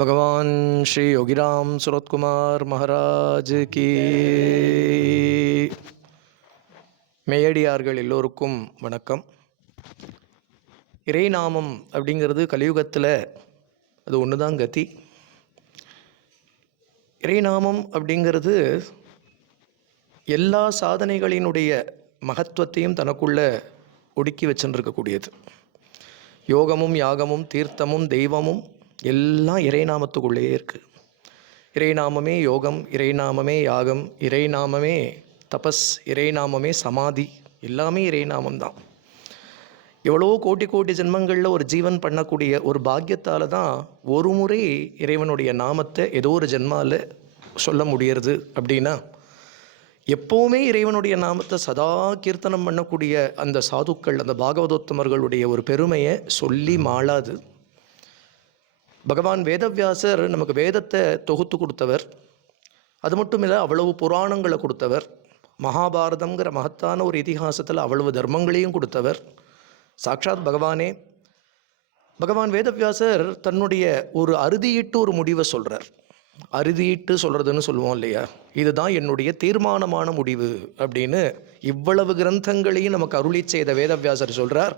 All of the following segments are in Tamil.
ભગવાન શ્રી યોગીરામ સુરતકુમાર મહારાજ કી மேயடியார்கள் எல்லோருக்கும் வணக்கம். இறைநாமம் அப்படிங்கிறது கலியுகத்தில் அது ஒன்று தான் கதி. இறைநாமம் அப்படிங்கிறது எல்லா சாதனைகளினுடைய மகத்துவத்தையும் தனக்குள்ளே ஒடுக்கி வச்சுருக்கக்கூடியது. யோகமும் யாகமும் தீர்த்தமும் தெய்வமும் எல்லாம் இறைநாமத்துக்குள்ளேயே இருக்குது இறைநாமமே யோகம் இறைநாமமே யாகம் இறைநாமமே தபஸ் இறைநாமமே சமாதி எல்லாமே இறைநாமம் தான் எவ்வளோ கோட்டி கோட்டி ஜென்மங்களில் ஒரு ஜீவன் பண்ணக்கூடிய ஒரு பாக்கியத்தால் தான் ஒரு முறை இறைவனுடைய நாமத்தை ஏதோ ஒரு ஜென்மாவில் சொல்ல முடியறது அப்படின்னா எப்போவுமே இறைவனுடைய நாமத்தை சதா கீர்த்தனம் பண்ணக்கூடிய அந்த சாதுக்கள் அந்த பாகவதோத்தமர்களுடைய ஒரு பெருமையை சொல்லி மாளாது. பகவான் வேதவியாசர் நமக்கு வேதத்தை தொகுத்து கொடுத்தவர். அது மட்டும் இல்லை அவ்வளவு புராணங்களை கொடுத்தவர். மகாபாரதங்கிற மகத்தான ஒரு இதிகாசத்தில் அவ்வளவு தர்மங்களையும் கொடுத்தவர். சாக்ஷாத் பகவானே. பகவான் வேதவியாசர் தன்னுடைய ஒரு அறுதியிட்டு ஒரு முடிவை சொல்கிறார் அறுதியிட்டு சொல்கிறதுன்னு சொல்லுவோம் இல்லையா? இதுதான் என்னுடைய தீர்மானமான முடிவு அப்படின்னு இவ்வளவு கிரந்தங்களையும் நமக்கு அருளி செய்த வேதவியாசர் சொல்கிறார்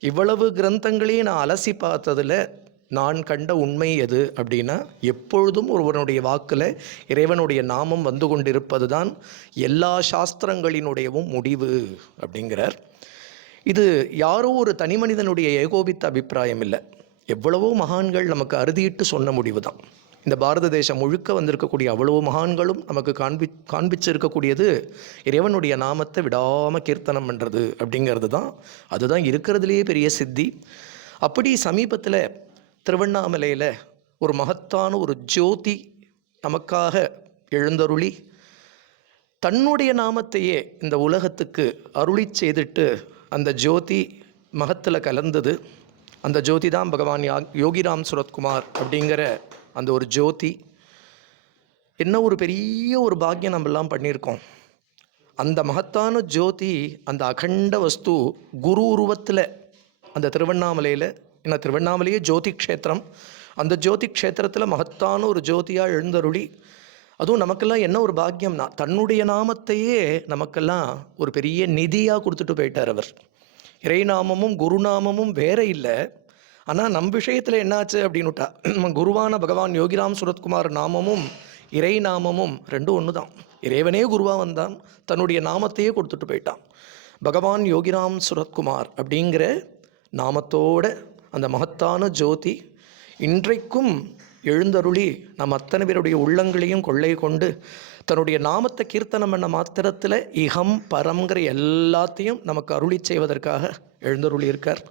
இவ்வளவு கிரந்தங்களையும் நான் அலசி பார்த்ததில் நான் கண்ட உண்மை எது அப்படின்னா எப்பொழுதும் ஒருவனுடைய வாக்கில் இறைவனுடைய நாமம் வந்து கொண்டிருப்பது தான் எல்லா சாஸ்திரங்களினுடையவும் முடிவு அப்படிங்கிறார். இது யாரோ ஒரு தனி மனிதனுடைய ஏகோபித்த அபிப்பிராயம் இல்லை. எவ்வளவோ மகான்கள் நமக்கு அறுதியிட்டு சொன்ன முடிவு தான் இந்த பாரத தேசம் முழுக்க வந்திருக்கக்கூடிய அவ்வளவு மகான்களும் நமக்கு காண்பி காண்பிச்சிருக்கக்கூடியது இறைவனுடைய நாமத்தை விடாமல் கீர்த்தனம் பண்ணுறது அப்படிங்கிறது தான் அதுதான் இருக்கிறதுலேயே பெரிய சித்தி. அப்படி சமீபத்தில் திருவண்ணாமலையில் ஒரு மகத்தான ஒரு ஜோதி நமக்காக எழுந்தருளி தன்னுடைய நாமத்தையே இந்த உலகத்துக்கு அருளி செய்துட்டு அந்த ஜோதி மகத்தில் கலந்தது. அந்த ஜோதி தான் பகவான் யா யோகிராம் சுரத்குமார் அப்படிங்கிற அந்த ஒரு ஜோதி. என்ன ஒரு பெரிய ஒரு பாக்கியம் நம்மெல்லாம் பண்ணியிருக்கோம். அந்த மகத்தான ஜோதி அந்த அகண்ட வஸ்து குரு உருவத்தில் அந்த திருவண்ணாமலையில் என்ன திருவண்ணாமலையே ஜோதி க்ஷேத்திரம் அந்த ஜோதி க்ஷேத்திரத்தில் மகத்தான ஒரு ஜோதியாக எழுந்தருளி அதுவும் நமக்கெல்லாம் என்ன ஒரு பாக்கியம்னா தன்னுடைய நாமத்தையே நமக்கெல்லாம் ஒரு பெரிய நிதியாக கொடுத்துட்டு போயிட்டார் அவர். இறைநாமமும் குருநாமமும் வேற இல்லை. ஆனால் நம் விஷயத்தில் என்னாச்சு அப்படின்னுட்டா நம்ம குருவான பகவான் யோகிராம் சுரத்குமார் நாமமும் இறை நாமமும் ரெண்டும் ஒன்று தான் இறைவனே குருவாக வந்தான் தன்னுடைய நாமத்தையே கொடுத்துட்டு போயிட்டான். பகவான் யோகிராம் சுரத்குமார் அப்படிங்கிற நாமத்தோட அந்த மகத்தான ஜோதி இன்றைக்கும் எழுந்தருளி நம் அத்தனை பேருடைய உள்ளங்களையும் கொள்ளை கொண்டு தன்னுடைய நாமத்தை கீர்த்தனம் பண்ண மாத்திரத்தில் இகம் பரம்ங்கிற எல்லாத்தையும் நமக்கு அருளி செய்வதற்காக எழுந்தருளி இருக்கார்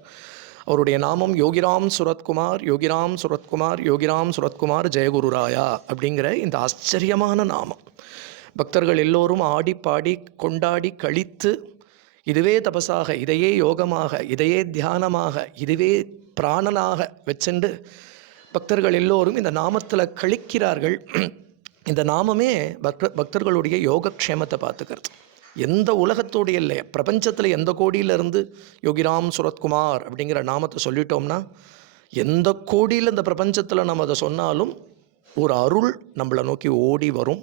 அவருடைய நாமம் யோகிராம் சுரத்குமார் யோகிராம் சுரத்குமார் யோகிராம் சுரத்குமார் ஜெயகுருராயா அப்படிங்கிற இந்த ஆச்சரியமான நாமம். பக்தர்கள் எல்லோரும் ஆடி பாடி கொண்டாடி கழித்து இதுவே தபசாக இதையே யோகமாக இதையே தியானமாக இதுவே பிராணனாக வச்சென்று பக்தர்கள் எல்லோரும் இந்த நாமத்தில் கழிக்கிறார்கள். இந்த நாமமே பக்த பக்தர்களுடைய யோகக்ஷேமத்தை பார்த்துக்கிறது. எந்த உலகத்தோடைய இல்லை பிரபஞ்சத்தில் எந்த கோடியிலேருந்து யோகிராம் சுரத்குமார் அப்படிங்கிற நாமத்தை சொல்லிட்டோம்னா எந்த கோடியில் இந்த பிரபஞ்சத்தில் நம்ம அதை சொன்னாலும் ஒரு அருள் நம்மளை நோக்கி ஓடி வரும்.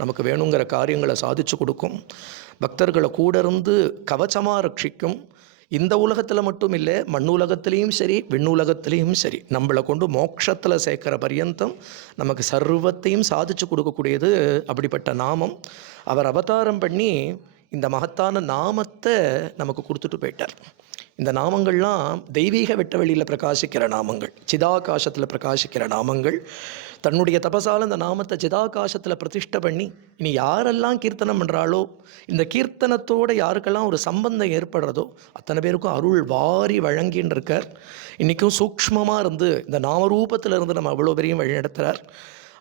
நமக்கு வேணுங்கிற காரியங்களை சாதிச்சு கொடுக்கும். பக்தர்களை கூட இருந்து கவச்சமாக ரட்சிக்கும். இந்த உலகத்தில் மட்டும் இல்லை மண்ணுலகத்திலையும் சரி விண்ணுலகத்திலையும் சரி நம்மளை கொண்டு மோட்சத்தில் சேர்க்குற பரியந்தம் நமக்கு சர்வத்தையும் சாதிச்சு கொடுக்கக்கூடியது அப்படிப்பட்ட நாமம். அவர் அவதாரம் பண்ணி இந்த மகத்தான நாமத்தை நமக்கு கொடுத்துட்டு போயிட்டார். இந்த நாமங்கள்லாம் தெய்வீக வெட்டவெளியில் பிரகாசிக்கிற நாமங்கள் சிதாகாசத்தில் பிரகாசிக்கிற நாமங்கள். தன்னுடைய தபசால் இந்த நாமத்தை சிதாகாசத்தில் பிரதிஷ்டை பண்ணி இனி யாரெல்லாம் கீர்த்தனம் பண்ணுறாளோ இந்த கீர்த்தனத்தோடு யாருக்கெல்லாம் ஒரு சம்பந்தம் ஏற்படுறதோ அத்தனை பேருக்கும் அருள் வாரி வழங்கின்னு இருக்கார். இன்றைக்கும் சூக்ஷ்மமாக இருந்து இந்த நாமரூபத்தில் இருந்து நம்ம அவ்வளோ பெரிய வழி நடத்துகிறார்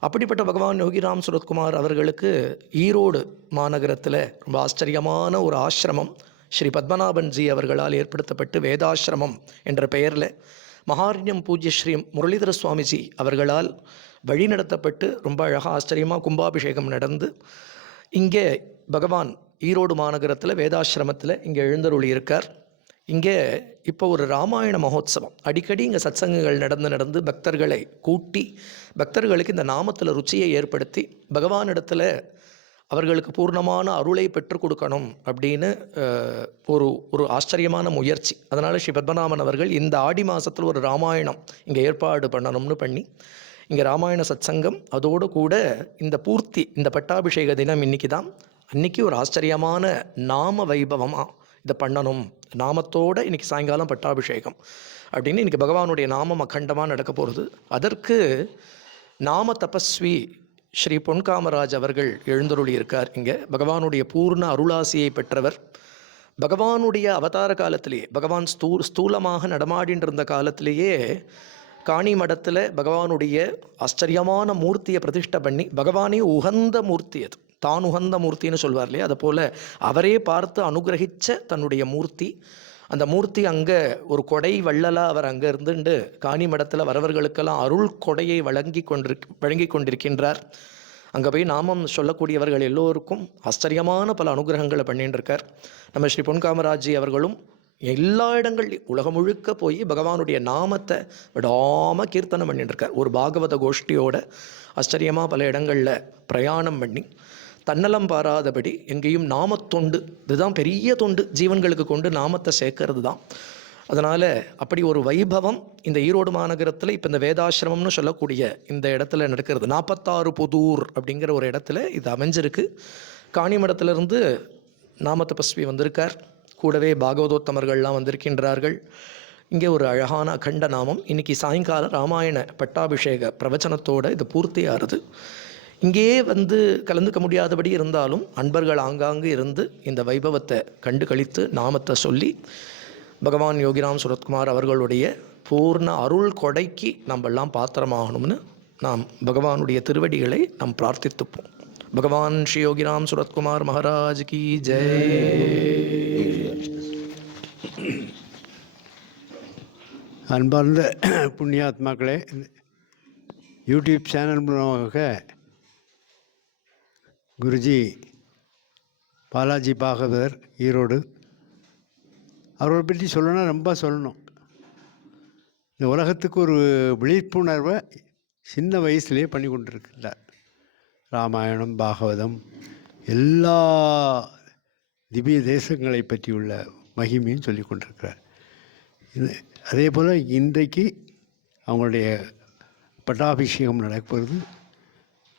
அப்படிப்பட்ட பகவான் யோகிராம் சுரத்குமார் அவர்களுக்கு ஈரோடு மாநகரத்தில் ரொம்ப ஆச்சரியமான ஒரு ஆசிரமம் ஸ்ரீ பத்மநாபன்ஜி அவர்களால் ஏற்படுத்தப்பட்டு வேதாசிரமம் என்ற பெயரில் மகார்ணியம் பூஜ்ய ஸ்ரீ முரளிதர சுவாமிஜி அவர்களால் வழிநடத்தப்பட்டு ரொம்ப அழகாக ஆச்சரியமாக கும்பாபிஷேகம் நடந்து இங்கே பகவான் ஈரோடு மாநகரத்தில் வேதாசிரமத்தில் இங்கே எழுந்தருளி இருக்கார் இங்கே இப்போ ஒரு ராமாயண மகோத்சவம். அடிக்கடி இங்கே சத்சங்கங்கள் நடந்து நடந்து பக்தர்களை கூட்டி பக்தர்களுக்கு இந்த நாமத்தில் ருச்சியை ஏற்படுத்தி பகவானிடத்தில் அவர்களுக்கு பூர்ணமான அருளை பெற்றுக் கொடுக்கணும் அப்படின்னு ஒரு ஒரு ஆச்சரியமான முயற்சி. அதனால் ஸ்ரீ பத்மநாபன் அவர்கள் இந்த ஆடி மாதத்தில் ஒரு ராமாயணம் இங்கே ஏற்பாடு பண்ணணும்னு பண்ணி இங்கே ராமாயண சத்சங்கம் அதோடு கூட இந்த பூர்த்தி இந்த பட்டாபிஷேக தினம் இன்னைக்கு தான் அன்னைக்கு ஒரு ஆச்சரியமான நாம வைபவமாக இதை பண்ணணும். நாமத்தோட இன்னைக்கு சாயங்காலம் பட்டாபிஷேகம் அப்படின்னு இன்றைக்கி பகவானுடைய நாமம் அகண்டமாக நடக்க போகிறது அதற்கு நாம தபஸ்வி ஸ்ரீ பொன்காமராஜ் அவர்கள் எழுந்தருளி இருக்கார் இங்கே. பகவானுடைய பூர்ண அருளாசியை பெற்றவர். பகவானுடைய அவதார காலத்திலேயே பகவான் ஸ்தூ ஸ்தூலமாக நடமாடின்னு இருந்த காலத்திலேயே காணி மடத்தில் பகவானுடைய ஆச்சரியமான மூர்த்தியை பிரதிஷ்டை பண்ணி பகவானே உகந்த மூர்த்தி அது. தான் உகந்த மூர்த்தின்னு சொல்வார் இல்லையா? அதை போல் அவரே பார்த்து அனுகிரகித்த தன்னுடைய மூர்த்தி. அந்த மூர்த்தி அங்கே ஒரு கொடை வள்ளலாக அவர் அங்கே இருந்துண்டு காணி மடத்தில் வரவர்களுக்கெல்லாம் அருள் கொடையை வழங்கி கொண்டிருக் வழங்கி கொண்டிருக்கின்றார். அங்கே போய் நாமம் சொல்லக்கூடியவர்கள் எல்லோருக்கும் ஆச்சரியமான பல அனுகிரகங்களை பண்ணிட்டு இருக்கார் நம்ம ஸ்ரீ பொன்காமராஜி அவர்களும் எல்லா இடங்கள்லையும் உலகம் முழுக்க போய் பகவானுடைய நாமத்தை விடாமல் கீர்த்தனம் பண்ணிட்டு இருக்கார் ஒரு பாகவத கோஷ்டியோட ஆச்சரியமாக பல இடங்களில் பிரயாணம் பண்ணி தன்னலம் பாராதபடி எங்கேயும் நாமத்தொண்டு இதுதான் பெரிய தொண்டு ஜீவன்களுக்கு கொண்டு நாமத்தை சேர்க்கறது தான் அதனால் அப்படி ஒரு வைபவம் இந்த ஈரோடு மாநகரத்தில் இப்போ இந்த வேதாசிரமம்னு சொல்லக்கூடிய இந்த இடத்துல நடக்கிறது. நாற்பத்தாறு புதூர் அப்படிங்கிற ஒரு இடத்துல இது அமைஞ்சிருக்கு. காணிமடத்திலிருந்து நாம தபஸ்வி வந்திருக்கார். கூடவே பாகவதோத்தமர்கள்லாம் வந்திருக்கின்றார்கள். இங்கே ஒரு அழகான அகண்ட நாமம். இன்னைக்கு சாயங்காலம் ராமாயண பட்டாபிஷேக பிரவச்சனத்தோடு இது பூர்த்தி ஆறுது இங்கேயே வந்து கலந்துக்க முடியாதபடி இருந்தாலும் அன்பர்கள் ஆங்காங்கு இருந்து இந்த வைபவத்தை கண்டு கழித்து நாமத்தை சொல்லி பகவான் யோகிராம் சுரத்குமார் அவர்களுடைய பூர்ண அருள் கொடைக்கு நம்ம எல்லாம் பாத்திரமாகணும்னு நாம் பகவானுடைய திருவடிகளை நாம் பிரார்த்தித்துப்போம். பகவான் ஸ்ரீ யோகிராம் சுரத்குமார் மகாராஜ் கி ஜெய். அன்பார்ந்த புண்ணியாத்மாக்களே யூடியூப் சேனல் மூலமாக குருஜி பாலாஜி பாகவதர் ஈரோடு. அவரை பற்றி சொல்லணும்னா ரொம்ப சொல்லணும். இந்த உலகத்துக்கு ஒரு விழிப்புணர்வை சின்ன வயசுலேயே பண்ணி கொண்டிருக்கிறார் ராமாயணம் பாகவதம் எல்லா திவ்ய தேசங்களை பற்றியுள்ள மகிமையும் சொல்லி கொண்டிருக்கிறார். இது அதே போல் இன்றைக்கு அவங்களுடைய பட்டாபிஷேகம் நடக்கிறது.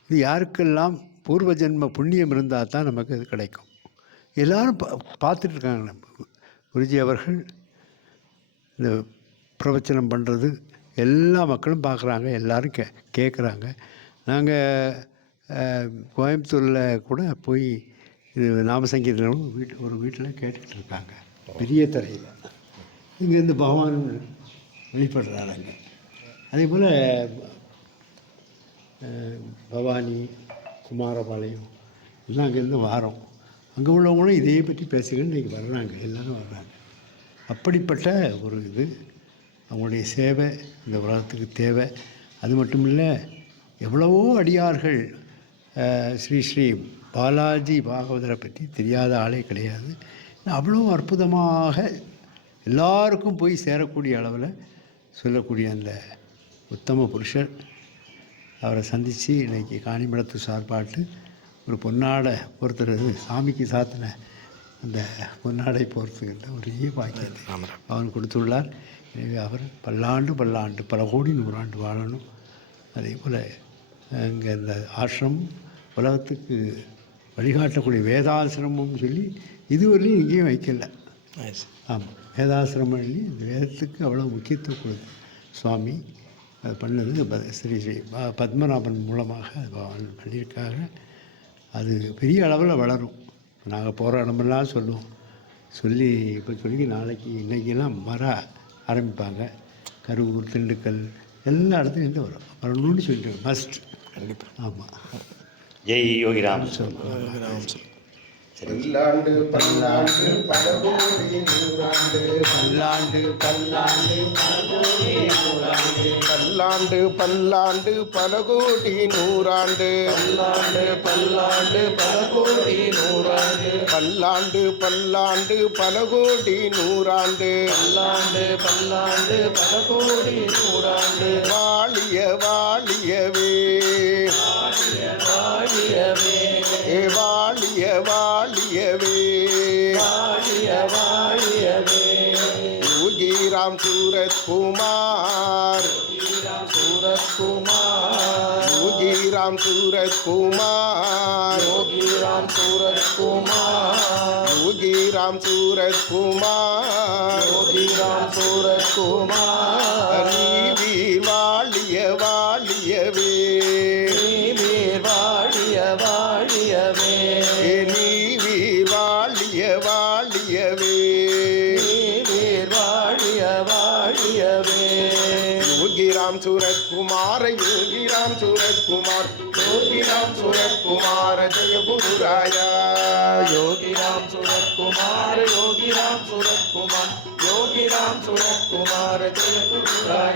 இது யாருக்கெல்லாம் பூர்வ ஜென்ம புண்ணியம் இருந்தால் தான் நமக்கு அது கிடைக்கும். எல்லாரும் பா பார்த்துட்டு இருக்காங்க நம்ம குருஜி அவர்கள் இந்த பிரவச்சனம் பண்ணுறது எல்லா மக்களும் பார்க்குறாங்க எல்லோரும் கே கேட்குறாங்க. நாங்கள் கோயம்புத்தூரில் கூட போய் இது நாம சங்கீதம் வீட்டு ஒரு வீட்டில் கேட்டுக்கிட்டு இருக்காங்க பெரிய தரையில். இங்கேருந்து பகவான் வெளிப்படுறாங்க அதே போல் பவானி குமாரபாளையம். எல்லாம் அங்கேருந்து வாரோம். அங்கே உள்ளவங்களும் இதையே பற்றி பேசுகிறேன்னு இன்றைக்கி வர்றாங்க. எல்லோரும் வர்றாங்க. அப்படிப்பட்ட ஒரு இது அவங்களுடைய சேவை இந்த உலகத்துக்கு தேவை. அது மட்டும் இல்லை எவ்வளவோ அடியார்கள் ஸ்ரீ ஸ்ரீ பாலாஜி பாகவதரை பற்றி தெரியாத ஆளே கிடையாது. அவ்வளோ அற்புதமாக எல்லாருக்கும் போய் சேரக்கூடிய அளவில் சொல்லக்கூடிய அந்த உத்தம புருஷர். அவரை சந்தித்து இன்னைக்கு காணிமடத்து சார்பாட்டு ஒரு பொன்னாடை ஒருத்தர் சாமிக்கு சாத்தின அந்த பொன்னாடை போகிறதுக்கிட்ட ஒரு பாக்கியத்தை அவன் கொடுத்துள்ளார். எனவே அவர் பல்லாண்டு பல்லாண்டு பல கோடி நூறாண்டு வாழணும். அதே போல் இங்கே இந்த ஆசிரமம் உலகத்துக்கு வழிகாட்டக்கூடிய வேதாசிரமம்னு சொல்லி இதுவரையிலும் எங்கேயும் வைக்கல. ஆமாம் வேதாசிரமம் இந்த வேதத்துக்கு அவ்வளோ முக்கியத்துவம் கொடுத்து சுவாமி. அது பண்ணது ப- ஸ்ரீ ஸ்ரீ ப- பத்மநாபன் மூலமாக அது பகவான் பண்ணியிருக்காங்க அது பெரிய அளவில் வளரும். நாங்கள் போகிற இடமெல்லாம் சொல்லுவோம். சொல்லி இப்போ சொல்லி நாளைக்கு இன்றைக்கெல்லாம் மர ஆரம்பிப்பாங்க. கரூர் திண்டுக்கல் எல்லா இடத்துலையும் இருந்து வரும். வரணும்னு சொல்லிட்டு மஸ்ட் கண்டிப்பாக ஆமாம் ஜெய் யோகிராம். சொல்லு பல்லாண்டு பல்லாண்டு பல கோடி நூறாண்டு. பல்லாண்டு பல்லாண்டு பல்லாண்டு பல்லாண்டு பல கோடி நூறாண்டு. பல்லாண்டு பல்லாண்டு பல கோடி நூறாண்டு. பல்லாண்டு பல்லாண்டு பல கோடி நூறாண்டு. பல்லாண்டு பல்லாண்டு பல கோடி நூறாண்டு. வாழிய வாழியவே. வாழியவே. ஏ வாழிய வாழியவே. வாழிய வாழியவே. யோகிராம் சூரத்குமார். சூரத்குமார். யோகிராம் சூரத்குமார். யோகிராம் சூரத்குமார். யோகிராம் சூரத்குமார். யோகிராம் சூரத்குமார். நீவீர் வாழிய வாழியவே வாழியவே. நீவீர் வாழிய வாழியவே. யோகிராம் சூரத்குமார யோகிராம் சூரத்குமார். யோகிராம் சூரத்குமார ஜெய குருராயா யோகிராம் சுரத்குமார் யோகிராம் சுரத்குமார். யோகிராம் சுரத்குமார் ஜெய குருராய